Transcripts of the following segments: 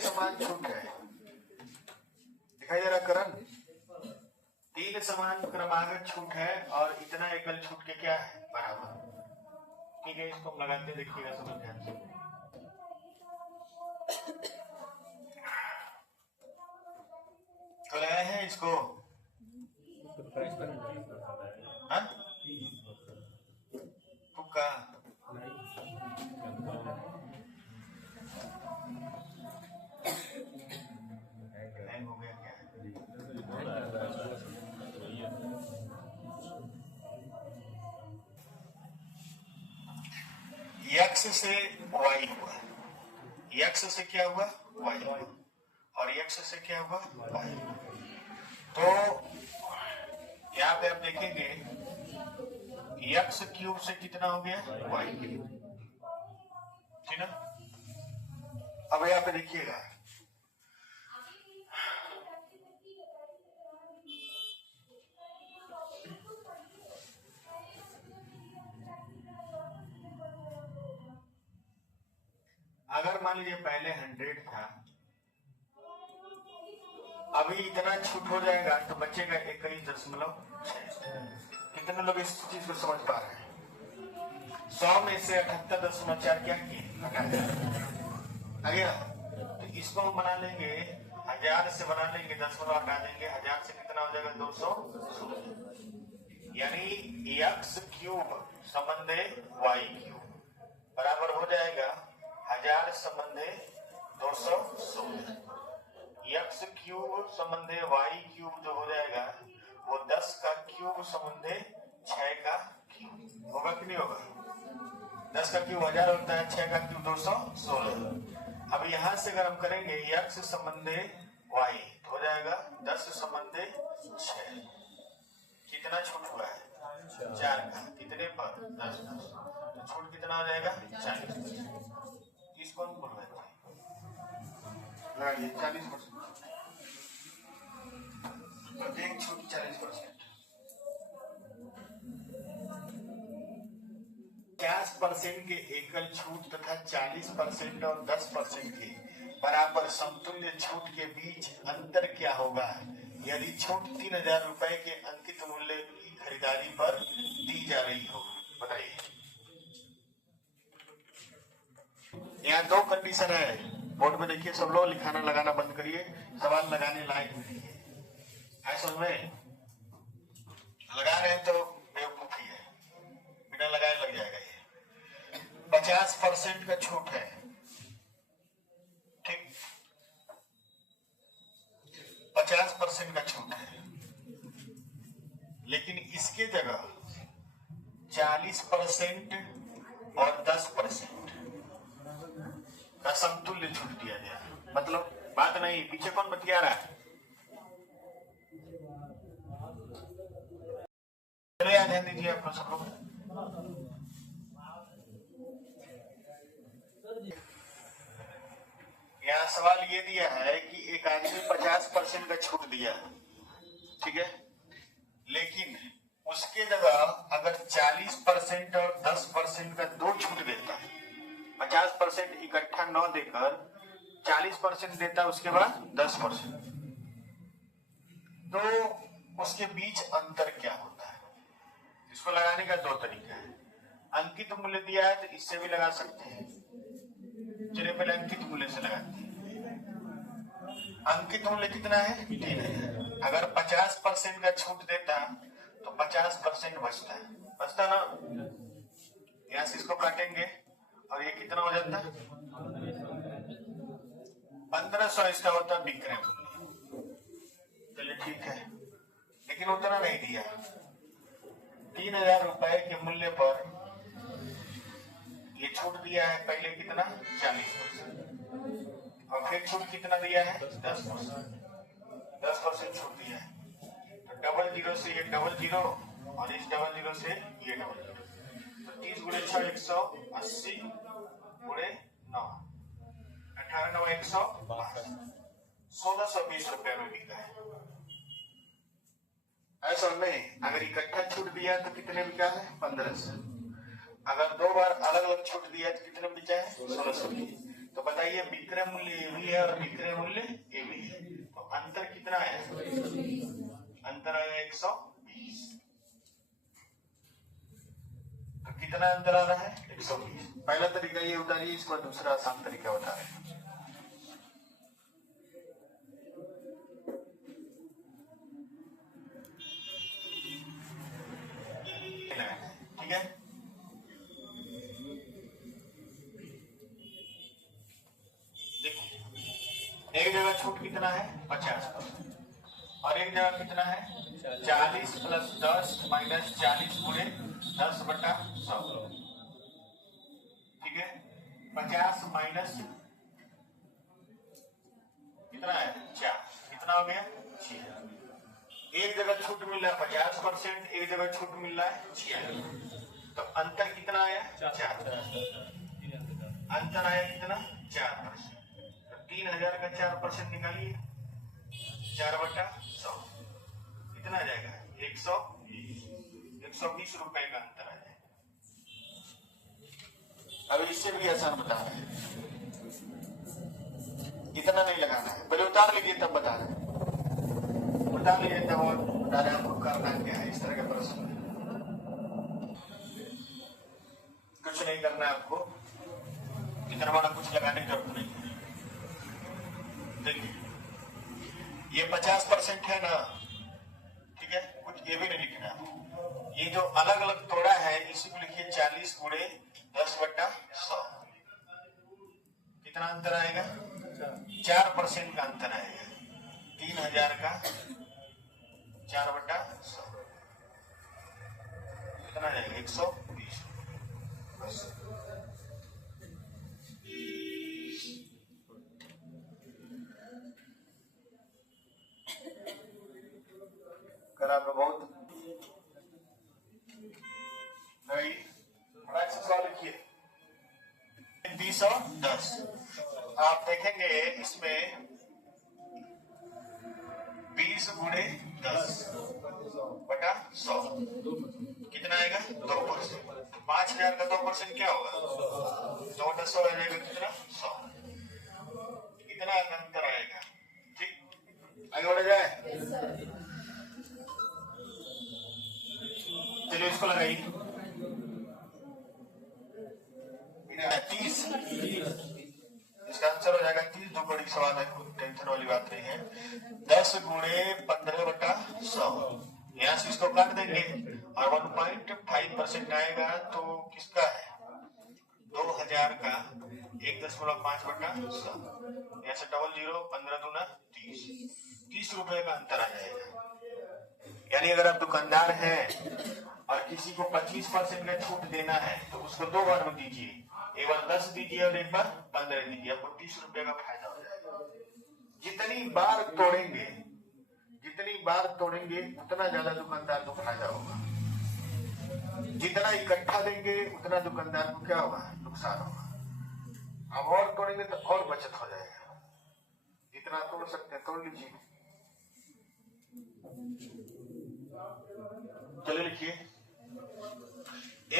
समान छूट है, दिखाई दे रहा करण, 3 समान क्रमागत छूट है और इतना एकल छूट के क्या है बराबर। ठीक है, इसको हम लगाते देखिएगा समझ ध्यान से। तो लगाए हैं इसको तुक्का हो गया क्या? यक्ष से वाई हुआ, यक्ष से क्या हुआ वाई हुआ और यक्ष से क्या हुआ वाई। तो यहाँ पे आप देखेंगे यक्ष क्यूब से कितना हो गया वाई क्यूब, ठीक ना। अब यहाँ पे देखिएगा अगर मान लीजिए पहले 100 था, अभी इतना छूट हो जाएगा तो बचेगा 21.6। कितने लोग इस चीज को समझ पा रहे हैं? 100 में से 78.4 क्या किए हटा गया। तो इसको हम बना लेंगे 1000 से बना लेंगे, 10 हटा देंगे, 1000 से कितना हो जाएगा 200, यानी यक्स क्यूब संबंधे वाई क्यूब बराबर हो जाएगा 1000 संबंधे 216। यक्स क्यूब संबंधे वाई क्यूब जो हो जाएगा वो 10 का क्यूब संबंधे 6 का क्यूब होगा कि नहीं होगा। 10 का क्यूब 1000 होता है, 6 का क्यूब 216। अब यहां से अगर हम करेंगे यक्स संबंधे वाई तो हो जाएगा 10 संबंधे 6। कितना छूट हुआ है 4 का, कितने पर 10 तो छूट कितना हो जाएगा 40। इसको हम बोल रहे थे 40%, प्रत्येक छूट 40%। 50% के एकल छूट तथा 40% और 10% के बराबर समतुल्य छूट के बीच अंतर क्या होगा यदि छूट 3000 रुपए के अंकित मूल्य की खरीदारी पर दी जा रही हो। बताइए, यहाँ 2 कंडीशन है। बोर्ड में देखिए, सब लोग लिखाना लगाना बंद करिए, सवाल लगाने लायक नहीं है। समझ में लगा रहे हैं तो बेवकूफी है, बिना लगाए लग जाएगा ये। 50% का छूट है, ठीक, 50% का छूट है, लेकिन इसके जगह 40% और 10% का समतुल्य छूट दिया गया। मतलब बात नहीं, पीछे कौन बतिया रहा है? चलिए ध्यान दीजिए आप सब लोग। यहाँ सवाल ये दिया है कि एक आदमी 50% का छूट दिया, ठीक है, लेकिन उसके जगह अगर 40% और 10% का 2 छूट देता है, 50% इकट्ठा न देकर 40% देता, उसके बाद 10%, तो उसके बीच अंतर क्या होता है? इसको लगाने का 2 तरीका है। अंकित मूल्य दिया है तो इससे भी लगा सकते हैं। चलिए पहले अंकित मूल्य से लगाते हैं। अंकित मूल्य कितना है 3000। अगर 50% का छूट देता तो 50% बचता ना। यहाँ से इसको काटेंगे और ये कितना हो जाता है 1500 इसका होता विक्रय मूल्य। चलिए ठीक है, लेकिन उतना नहीं दिया। 3000 रुपए के मूल्य पर ये छूट दिया है, पहले कितना 40% और फिर छूट कितना दिया है 10%। 10% छूट दिया है तो 00 से ये 00 और इस 00 से ये 00, तो 30 गुणे 6 180 गुणे 9 18 9 112, 1620 रुपए में बिका है। ऐसा में अगर इकट्ठा छूट दिया तो कितने बिका है 1500। अगर 2 बार अलग अलग छूट दिया तो कितने बिका है 1600। तो बताइए विक्रय मूल्य ए भी है और विक्रय मूल्य ए भी है, तो अंतर कितना है? अंतर है 120। तो कितना अंतर आ रहा है? 120। पहला तरीका ये उतारिए, इसको दूसरा आसान तरीका बता रहे हैं। ठीक है, देखिए एक जगह छूट कितना है? 50%, और एक जगह कितना है? 40 प्लस 10 माइनस 40 गुणे 10/100। ठीक है, 50 माइनस कितना है? 4, कितना हो गया? 6। एक जगह छूट मिल रहा है 50%, एक जगह छूट मिल रहा है 6, तो अंतर कितना आया? 4। अंतर आया कितना? 4%। 3000 का 4% निकालिए, 4/100 कितना आ जाएगा? 120 रुपए का अंतर आ जाएगा। अब इससे भी आसान बता रहे हैं, इतना नहीं लगाना है, पहले उतार लीजिए तब बता रहे हैं। उतार लीजिए तब और बता रहे हैं आपको करना क्या है। इस तरह के प्रश्न कुछ नहीं करना है आपको, इतना बड़ा कुछ लगाने की जरूरत नहीं है। देखिए ये 50% है ना, ठीक है, कुछ ये भी नहीं लिखना। ये जो अलग अलग तोड़ा है इसी को लिखिए 40 गुणे 10/100। कितना अंतर आएगा? 4% का अंतर आएगा। 3000 का 4/100 कितना आएगा? 120। बस कर आपका बहुत नहीं, थोड़ा सा सवाल लिखिए 20 और 10। आप देखेंगे इसमें 20 गुणे 10/100 कितना आएगा? 2%। 5000 का 2% क्या होगा? 2 10 आ जाएगा, कितना? 100। इतना अंतर आएगा। ठीक, आगे बढ़ा जाए। चलिए इसको लगाइए 30। इसका आंसर हो जाएगा 30। 2 बड़ी सवाल है, कोई टेंशन वाली बात नहीं है। 10 गुणे 15/100, यहाँ से इसको काट देंगे और 1.5% आएगा, तो किसका है? 2000 का 1.5/100, यहाँ से 00, 15 दूना 30। 30 रुपए का अंतर आ जाएगा। यानी अगर आप दुकानदार हैं और किसी को 25% का छूट देना है तो उसको 2 बार में दीजिए, एक बार 10 दीजिए और एक बार 15 दीजिए, आपको 30 रुपए का फायदा हो जाएगा। जितनी बार तोड़ेंगे, जितनी बार तोड़ेंगे उतना ज्यादा दुकानदार को फायदा होगा। जितना इकट्ठा देंगे उतना दुकानदार को क्या होगा? नुकसान होगा। अब और तोड़ेंगे तो और बचत हो जाएगा। जितना तोड़ सकते हैं तोड़ लीजिए। चलिए लिखिए,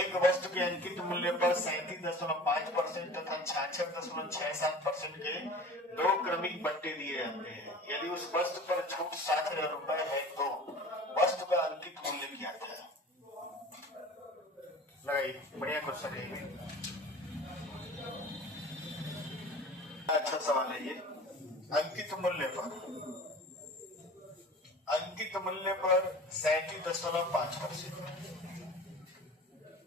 एक वस्तु के अंकित मूल्य पर 37.5% तथा 66.67% के 2 क्रमिक बट्टे दिए जाते हैं। यदि उस वस्तु पर छूट 60,000 रुपए है तो वस्तु का अंकित मूल्य क्या था? लगाइए, बढ़िया क्वेश्चन है, अच्छा सवाल है ये। अंकित मूल्य पर 37.5%।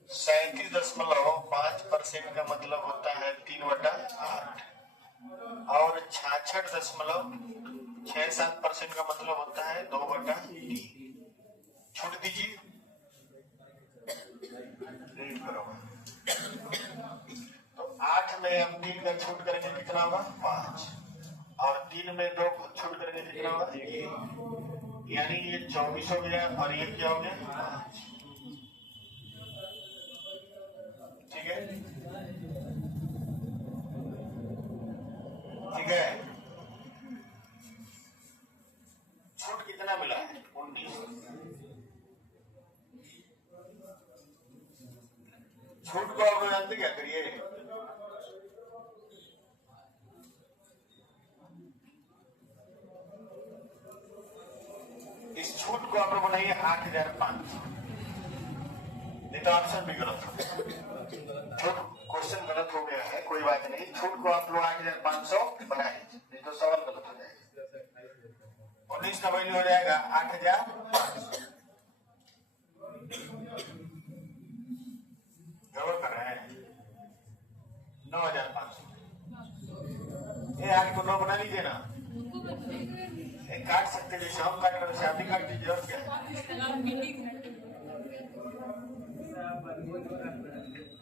37.5% का मतलब होता है 3/8, और 66.67% का मतलब होता है 2/3। छूट दीजिए, तो 8 में हम 3 का छूट करेंगे कितना होगा? 5, और 3 में 2 छूट करेंगे कितना होगा? 1। यानी ये 24 हो गया और ये क्या हो गया? 5। ठीक है, ठीक है। छूट कितना मिला है? 19। छूट को आप जानते क्या करिए? ये 8,500, नहीं तो ऑप्शन भी गलत हो गया, छूट क्वेश्चन गलत हो गया है, कोई बात नहीं, छूट को आप लोग 8,500 बनाए, नहीं तो सवाल गलत हो जाएगा। 19 का वैल्यू हो जाएगा 8,500। गड़बड़ कर रहे हैं, 9,500। ये 8 को 9 बना लीजिए ना, काट सकते जैसे हम काट रहे वैसे आप भी काट दीजिए, और क्या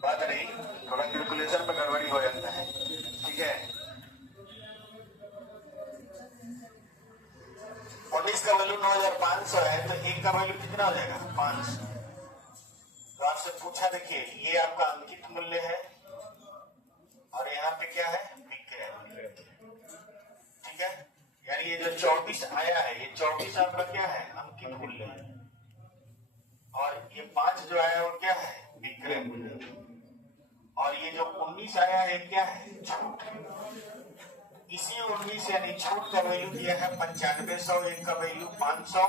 बात नहीं, थोड़ा कैलकुलेशन में गड़बड़ी हो जाता है, ठीक है। 19 का वैल्यू 9,500 है, तो 1 का वैल्यू कितना हो जाएगा 500। तो आपसे पूछा, देखिए ये आपका अंकित मूल्य है और यहाँ पे क्या है विक्रय मूल्य, ठीक है। यानी ये जो 24 आया है, ये 24 आपका क्या है अंकित मूल्य है, और ये 5 जो आया वो क्या है विक्रय मूल्य, और ये जो 19 आया है क्या है छूट। इसी 19 यानी छूट का वैल्यू दिया है 9500, 1 का वैल्यू 500।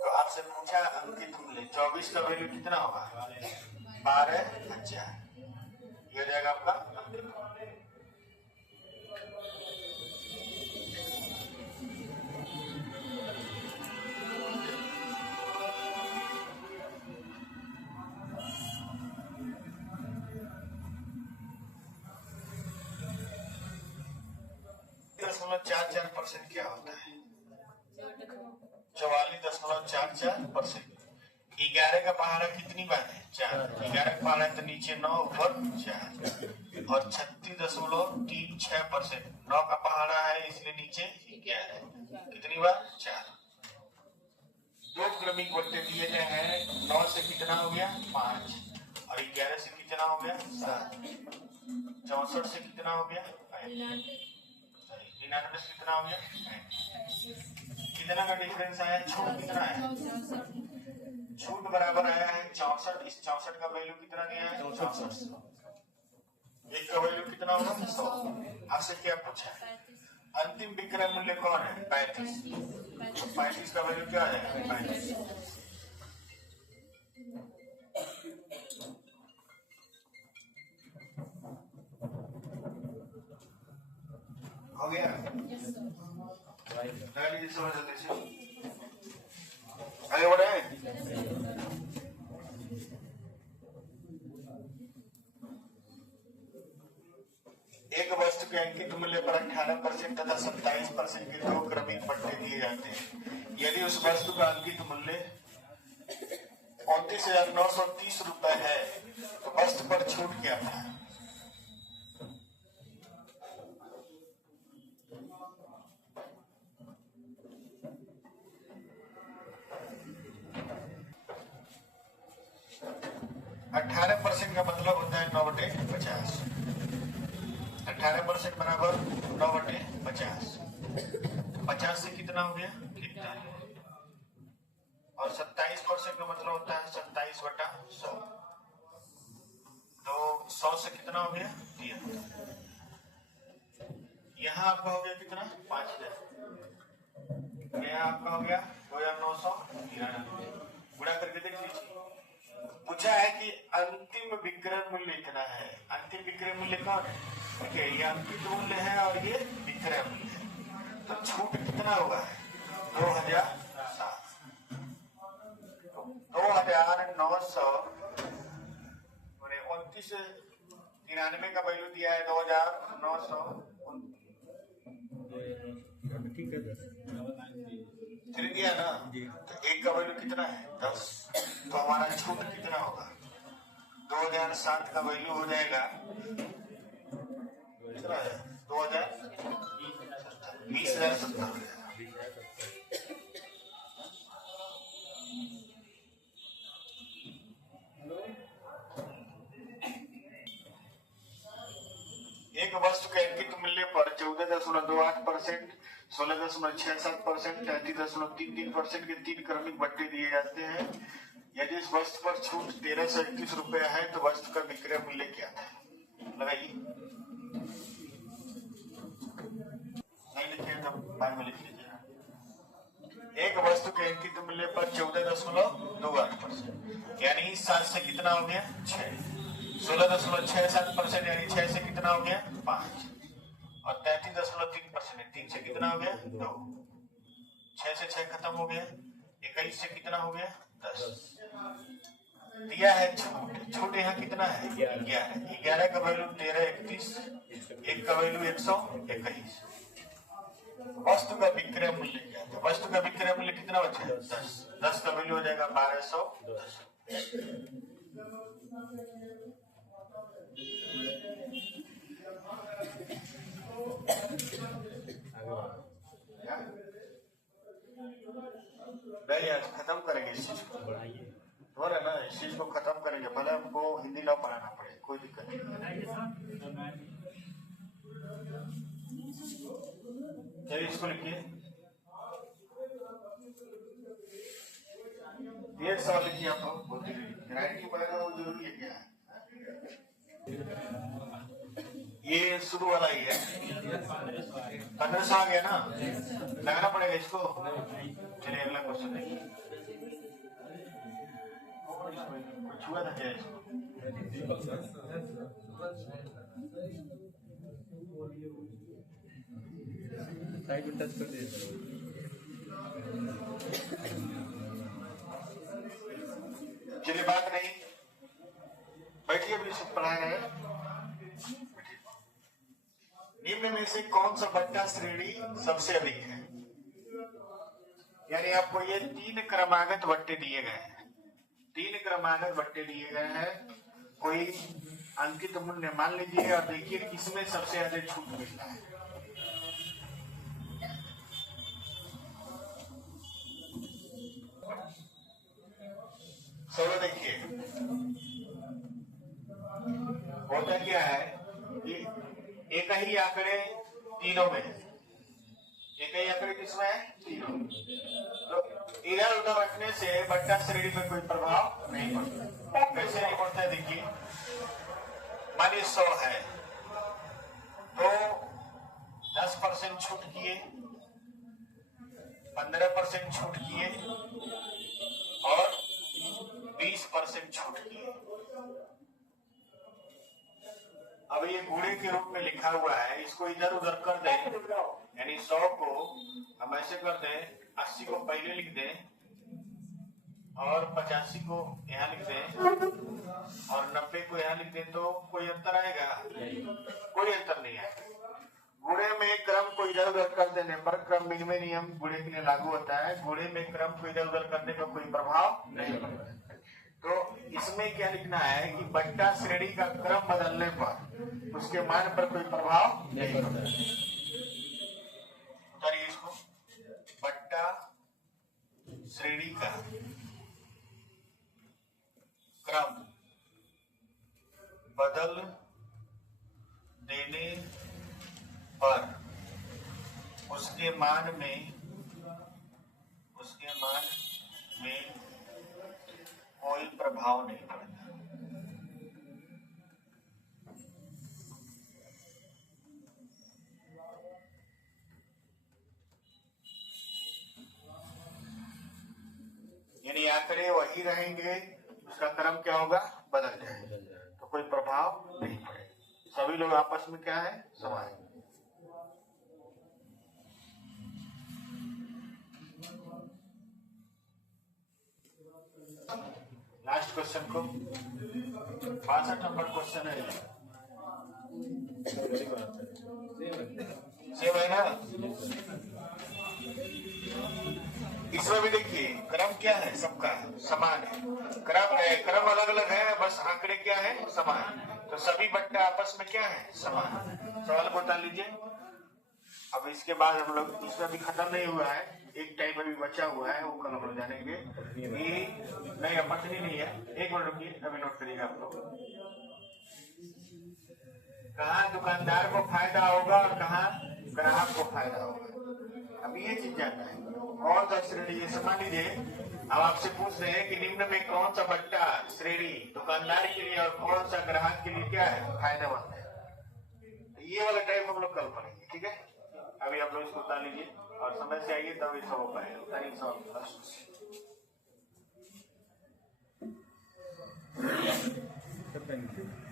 तो आपसे पूछा अंकित मूल्य, 24 का वैल्यू कितना होगा 12,000, ये हो जाएगा आपका अंकित मूल्य। .44% क्या होता है 44.44%। 11 का पहाड़ा कितनी बार है 4, 11 का पहाड़ा तो नीचे 9 ऊपर 4, और 36.36%। 9 का पहाड़ा है इसलिए नीचे 11, कितनी बार 4। 2 क्रमिक बट्टे दिए गए हैं, 9 से कितना हो गया 5, और 11 से कितना हो गया 7, 64 से कितना हो गया 99 से कितना हो गया, कितना का डिफरेंस आया, छूट कितना है, छूट बराबर आया है 64। इस 64 का वैल्यू कितना दिया है 64, 1 का वैल्यू कितना होगा 100। आपसे क्या पूछा है अंतिम विक्रय मूल्य कौन है 35, तो 35 का वैल्यू क्या आ जाएगा 35। हो गया, समझ जल्दी से आगे बढ़े। एक वस्तु के अंकित मूल्य पर 18% तथा 27% के 2 क्रमिक पट्टे दिए जाते हैं। यदि उस वस्तु का अंकित मूल्य 29,930 रुपए है तो वस्तु पर छूट क्या था। 18% का मतलब होता है 9/50। 18% बराबर 9/50। 50 से कितना हो गया 41, और 27% का मतलब होता है 27/100। तो 100 से कितना हो गया 73। यहाँ आपका हो गया कितना 5,000, यहाँ आपका हो गया 2,993। गुणा करके देख लीजिए। पूछा है कि अंतिम विक्रय मूल्य कितना है। अंतिम विक्रय मूल्य कौन है, देखिए ये अंकित मूल्य है और ये विक्रय मूल्य है, तो छूट कितना होगा 2,007। 2,900 29 93 का वैल्यू दिया है 2,900, चल गया ना। तो 1 का वैल्यू कितना है 10, तो हमारा छूट कितना होगा 2,007 का वैल्यू हो जाएगा कितना है 20,070। एक वस्तु के अंकित मूल्य पर 14.28%, 16.67%, 33.33% के 3 क्रमिक बट्टे दिए जाते हैं। यदि इस वस्तु पर छूट 1,331 रुपया है तो वस्तु का विक्रय मूल्य क्या था, लगाइए। नहीं लिखे तो बाद में लिख लीजिएगा। एक वस्तु के अंकित मूल्य पर 14.28%, यानी 7 से कितना हो गया 6, 16.67% यानी 6 से कितना हो गया 5, और 33.3% 3 से कितना हो गया 2, 6 से 6 खत्म हो गया, 21 से कितना हो गया 10। दिया है छूट, छूट यहाँ कितना है 11, 11 का वैल्यू 1331, 1 का वैल्यू 121। वस्तु का विक्रय मूल्य क्या है? वस्तु का विक्रय मूल्य कितना बचा है 10, 10 का वैल्यू हो जाएगा 1210। खत्म करेंगे इस चीज को, हो रहा है ना, इस चीज को खत्म करेंगे, भले हमको हिंदी ना पढ़ाना पड़े, कोई दिक्कत नहीं। चलिए इसको लिखिए, ये सवाल लिखिए आप लोग, बोलते राइटिंग बनाना वो जरूरी है क्या? ये शुरू वाला ही है, 1500 आ गया ना, लगाना पड़ेगा इसको। चलिए अगला क्वेश्चन देखिए, कुछ हुआ था क्या इसको? टच कर दिया। चलिए बात नहीं, बैठिए, अभी सब पढ़ा रहे हैं। निम्न में से कौन सा बट्टा श्रेणी सबसे अधिक है? यानी आपको ये 3 क्रमागत बट्टे दिए गए हैं, 3 क्रमागत बट्टे दिए गए हैं, कोई अंकित मूल्य मान लीजिए और देखिए किसमें सबसे अधिक छूट मिल रहा है। चलो देखिए, होता क्या है कि एक ही आंकड़े तीनों में, एक ही आंकड़े किसमें है तीनों, तो इधर उधर रखने से बट्टा श्रेणी में कोई प्रभाव नहीं पड़ता। कैसे नहीं पड़ता है देखिए, मानिए 100 है तो 10% छूट किए, 15% छूट किए और 20% छूट किए। अब ये गुणे के रूप में लिखा हुआ है, इसको इधर उधर कर दें, यानी 100 को हम ऐसे कर दें, 80 को पहले लिख दें और 85 को यहाँ लिख दें और 90 को यहाँ लिख दें, तो कोई अंतर आएगा? कोई अंतर नहीं आएगा। गुणे में क्रम को इधर उधर कर देने पर क्रम विनिमय नियम गुणे के लिए लागू होता है, गुणे में क्रम को इधर उधर करने का कोई प्रभाव नहीं पड़ता। तो इसमें क्या लिखना है कि बट्टा श्रेणी का क्रम बदलने पर उसके मान पर कोई प्रभाव नहीं पड़ता। उतारिए इसको, बट्टा श्रेणी का क्रम बदल देने पर उसके मान में कोई प्रभाव नहीं पड़ता। यानी आंकड़े वही रहेंगे, उसका क्रम क्या होगा बदल जाएगा, तो कोई प्रभाव नहीं पड़ेगा, सभी लोग आपस में क्या है समान। लास्ट क्वेश्चन को 62 नंबर क्वेश्चन है, सेम है ना। इसमें भी देखिए क्रम क्या है, सबका समान है, क्रम है, क्रम अलग अलग है, बस आंकड़े क्या है समान, तो सभी बट्टा आपस में क्या है समान। सवाल बता लीजिए। अब इसके बाद हम लोग, इसमें अभी खत्म नहीं हुआ है, एक टाइम अभी बचा हुआ है, वो कल हम लोग जानेंगे। ये नहीं अपनी नहीं है, एक मिनट रुकिए, अभी नोट करिएगा आप लोग। कहाँ दुकानदार को फायदा होगा और कहाँ ग्राहक को फायदा होगा, अब ये चीज जानना है। कौन सा श्रेणी, ये समझ लीजिए, अब आपसे पूछ रहे हैं कि निम्न में कौन सा बट्टा श्रेणी दुकानदार के लिए और कौन सा ग्राहक के लिए क्या है फायदेमंद है, ये वाला टाइप हम लोग कल पढ़ेंगे, ठीक है। अभी आप लोग इसको उतार लीजिए। और समय से आइए तब ये सब हो पाएगा। उतारिए सब फर्स्ट। Thank you.